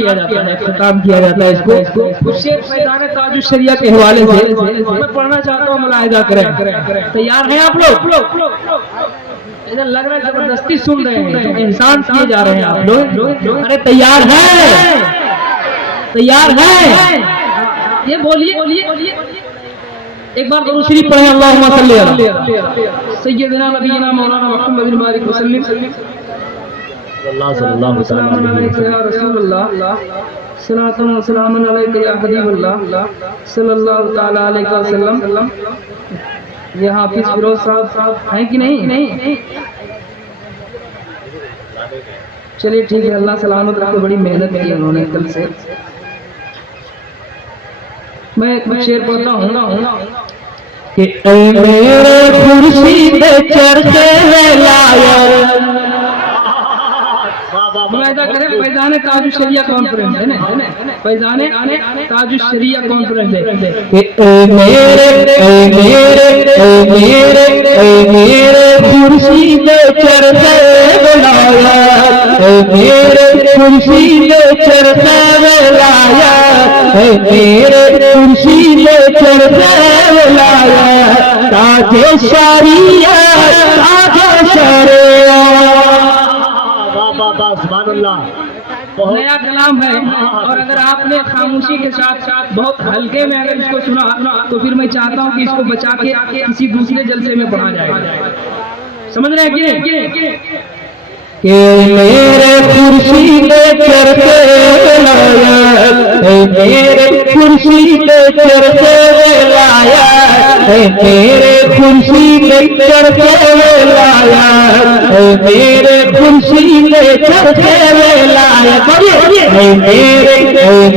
کیا جاتا ہے، اختتام کیا جاتا ہے اس کو کچھ شعر فیضان تاج الشریعہ کے حوالے سے میں پڑھنا چاہتا ہوں، ملاحظہ کریں۔ تیار ہیں آپ لوگ؟ ادھر لگ رہا ہے زبردستی سن رہے ہیں، احسان کیے جا رہے ہیں آپ لوگ۔ ارے تیار ہیں؟ تیار ہیں؟ یہ بولیے ایک بار درود شریف پڑھیں، اللہم صلی علی سیدنا نبینا مولانا محمد بارک وسلم صلی اللہ سلام علیک یا رسول اللہ، صلاۃ و سلام علیک یا حبیب اللہ صلی اللہ تعالی علیہ وسلم۔ یہ حافظ فیروز صاحب ہیں کہ نہیں؟ چلیے ٹھیک ہے، اللہ سلامت رکھے، بڑی محنت کی انہوں نے کل سے۔ میں ایک شعر پڑھتا ہوں کہ اے میرے خورشید چرخے ولایت، ملاحظہ کریں، فیضان تاج الشریعہ کانفرنس ہے نا، فیضان تاج الشریعہ کانفرنس ہے کہ اے میرے خورشید چرخے ولایت، اے میرے خورشید چرخے ولایت، اے میرے خورشید چرخے ولایت، تاج شریعت، تاج شریعت۔ سبحان اللہ، نیا کلام ہے، اور اگر آپ نے خاموشی کے ساتھ بہت ہلکے میں اگر اس کو سنا تو پھر میں چاہتا ہوں کہ اس کو بچا کے کسی دوسرے جلسے میں پڑھا جائے۔ سمجھ رہے ہیں کہ میرے خورشید چرخے ولایت، اے میرے خورشید چرخے ولایت، اے میرے خورشید چرخے ولایت، اے میرے خورشید چرخے ولایت، اے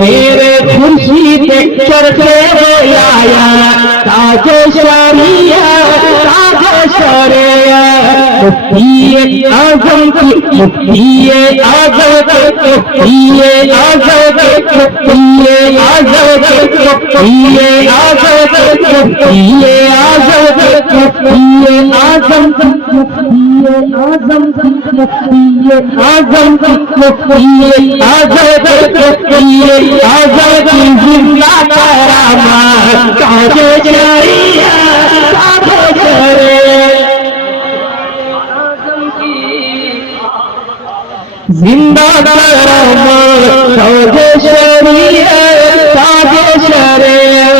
میرے خورشید چرخے ولایت، تاج شریعت، تاج شریعت، مفتی اعظم کی، مفتی اعظم کی، مفتی اعظم کی، مفتی اعظم کی، مفتی اعظم کی، مفتی اعظم کی، مفتی اعظم کی، مفتی اعظم کی، مفتی اعظم کی، مفتی اعظم کی، مفتی اعظم کی زندہ کرامات، تاج شریعت، تاج شریعت، زندہ کرامات، تاج شریعت، تاج شریعت۔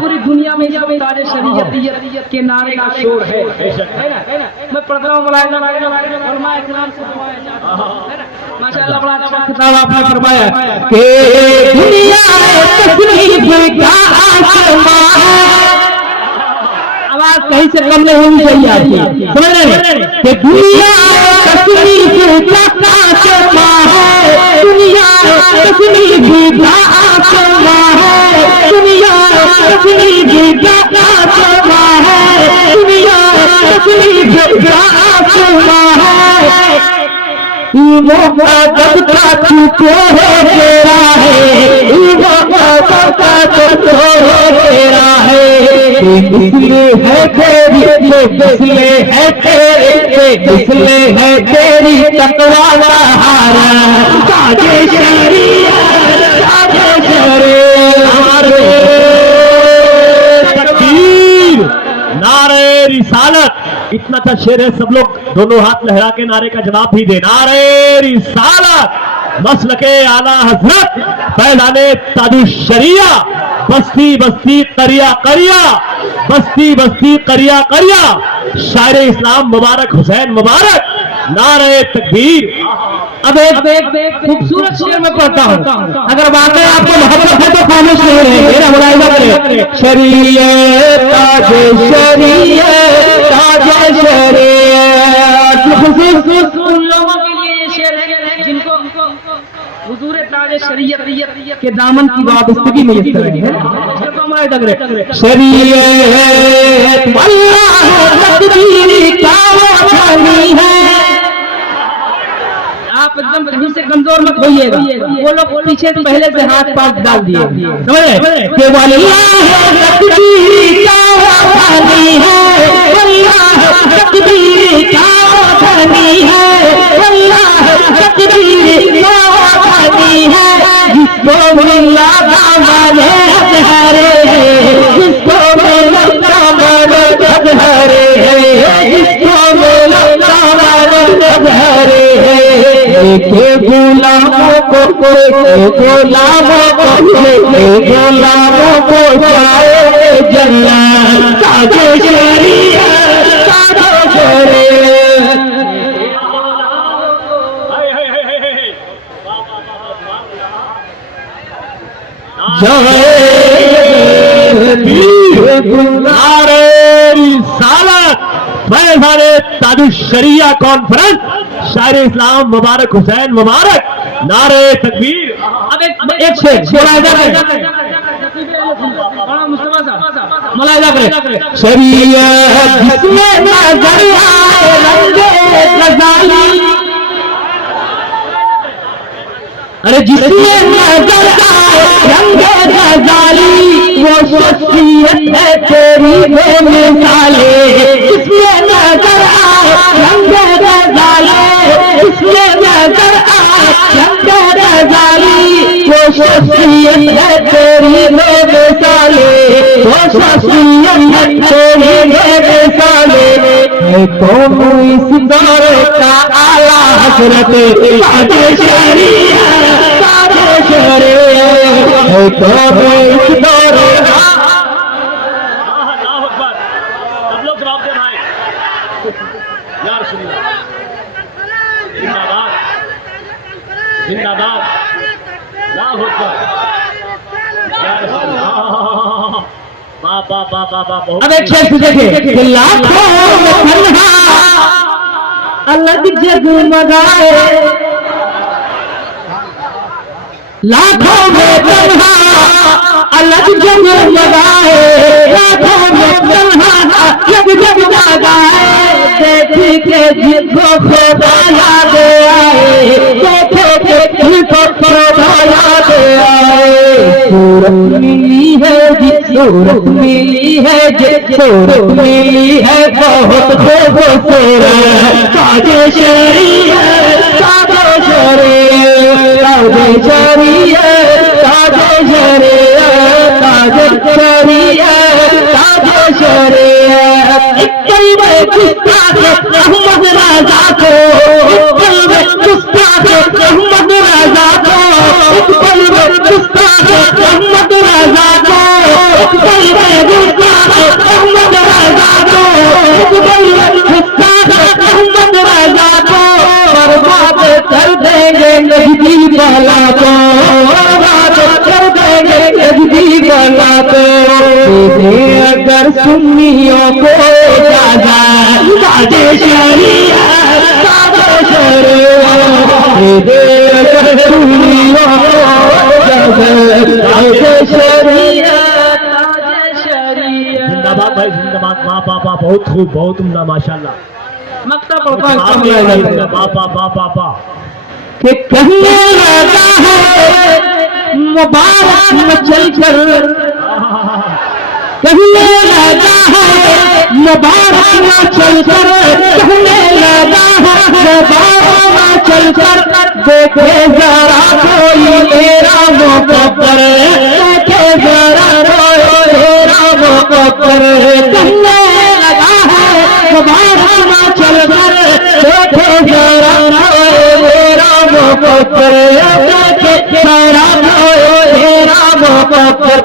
پوری دنیا میں جب تاج شریعت کے نعرے کا شور ہے، میں پڑھ رہا ہوں، علماء اکرام سے دعائیں چاہتا ہوں، ماشاءاللہ بڑا اچھا خطاب آپ نے فرمایا کہ دنیا میں تکلیف کا آسمان ہے۔ آواز کہیں سے کم نہیں ہونی چاہیے آپ کی، سمجھ رہے ہیں کہ دنیا تکلیف کا آسمان ہے، دنیا تکلیف کا آسمان ہے، دنیا تکلیف کا آسمان ہے، دنیا تکلیف کا آسمان ہے، عبادت کا چھوٹے ہے تیرا ہے، عبادت کا چھوٹے ہے تیرا ہے، مسئلے ہے تیری، مسئلے ہے تیرے، مسئلے ہے تیری تقویٰ سہارا، تاج شریعت، تاج شریعت، تکبیر، نعرہ رسالت۔ اتنا تھا شعر ہے، سب لوگ دونوں ہاتھ لہرا کے نعرے کا جواب بھی دے، نعرہ رسالت، مسلک اعلیٰ حضرت فیضان تاج الشریعہ، بستی بستی قریہ قریہ، بستی بستی قریہ قریہ، شاعر اسلام مبارک حسین مبارک، نعرہ تکبیر۔ اب ایک خوبصورت شعر میں پڑھتا ہوں، اگر واقعی آپ کو محبت ہے تو خاموش نہیں رہیں گے، میرا ملاحظہ کریں۔ شریعت، تاج شریعت، تاج شریعت، خصوص ان لوگوں کے لیے یہ شعر ہے جن کو حضور تاج شریعت کے دامن کی وابستگی میسر ہے۔ شریعت واللہ تقدیر کا وطنی ہے۔ آپ ایک دم کہیں سے کمزور مت ہوئیے گا، وہ لوگ پیچھے پہلے سے ہاتھ پاس ڈال دیے، کہ واللہ تقدیر کا وطنی ہے، واللہ تقدیر کا وطنی ہے، واللہ تقدیر دیکھے غلاموں کو جائے جنت تاج شریعت تاج شریعت نعرے رسالت فیضان تاج الشریعہ کانفرنس شاعر اسلام مبارک حسین مبارک نعرے تکبیر. اب ایک سے ملاحظہ کریں شریعت جس میں نظر آئے رنگ غزالی ارے جس میں نظر آئے رنگ غزالی وہ شخصیت ہے تیری بے مثالے جس میں نظر آئے رنگ غزالی جس میں نظر آئے رنگ غزالی وہ شخصیت ہے تیری بے مثالے وہ شخصیت ہے تیری بے مثالے ہے کون اس دور کا اعلیٰ حضرت تاج شریعت تاج شریعت ہے کون اس دور کا اللہ اکبر. سب لوگ جواب دے بھائی. یا رسول اللہ زندہ باد زندہ باد. اللہ اکبر یا رسول اللہ. بابا بابا بابا. اب ایک شخص دیکھیں کہ لاکھوں میں تنہا الگ جگمگائے لاکھوں میں تنہا الگ جگمگائے لاکھوں میں تنہا الگ جگمگائے دیکھ کے جن کو خدا یاد آئے دیکھ کے جن کو خدا یاد آئے صورت ملی ہے صورت ملی ہے صورت ملی ہے بہت خوبصورت تاج شریعت تاج شریعت تاج شریعت تاج شریعت تاج شریعت تاج شریعت ایک قلب گستاخ احمد رضا کو ایک قلب گستاخ احمد رضا کو ایک قلب گستاخ احمد رضا کو ایک قلب گستاخ احمد رضا کو ایک قلب گستاخ احمد رضا کو برباد کر دیں گے نجدی والا کو برباد کر دیں گے نجدی والا کو اگر سنیوں کو اجازت تاج شریعت تاج شریعت اگر سنیوں کو اجازت تاج شریعت تاج شریعت. زندہ باد بھائی زندہ باد. واہ واہ واہ بہت خوب بہت عمدہ ماشاء اللہ. مکتب پڑھتا بابا بابا بابا. کہ کہنے لگا ہے مبارک میں چل کر کہنے لگا ہے مبارک میں چل کر کہنے لگا ہے مبارک میں چل کر دیکھے ذرا کوئی میرا مقبر دیکھے ذرا کوئی میرا مقبر کہنے لگا ہے مبارک میں چل کر دیکھے ذرا کوئی میرا مقبر دیکھے ذرا کوئی میرا مقبر.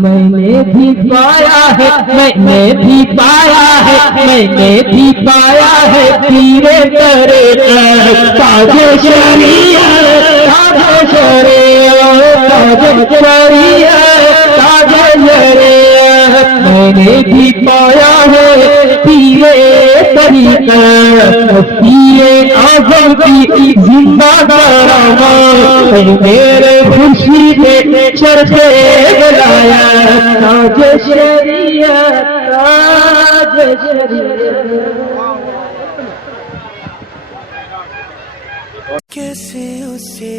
میں نے بھی پایا ہے میں نے بھی پایا ہے میں نے بھی پایا ہے تیرے طریقت تاج شریعت تاج شریعت تاج شریعت تاج شریعت میں نے بھی پایا ہے تیرے طریقت مفتی اعظم کی زندہ کرامات میرے خوشی کے چرخے بلایا تاج شریعت تاج شریعت. کیسے اسے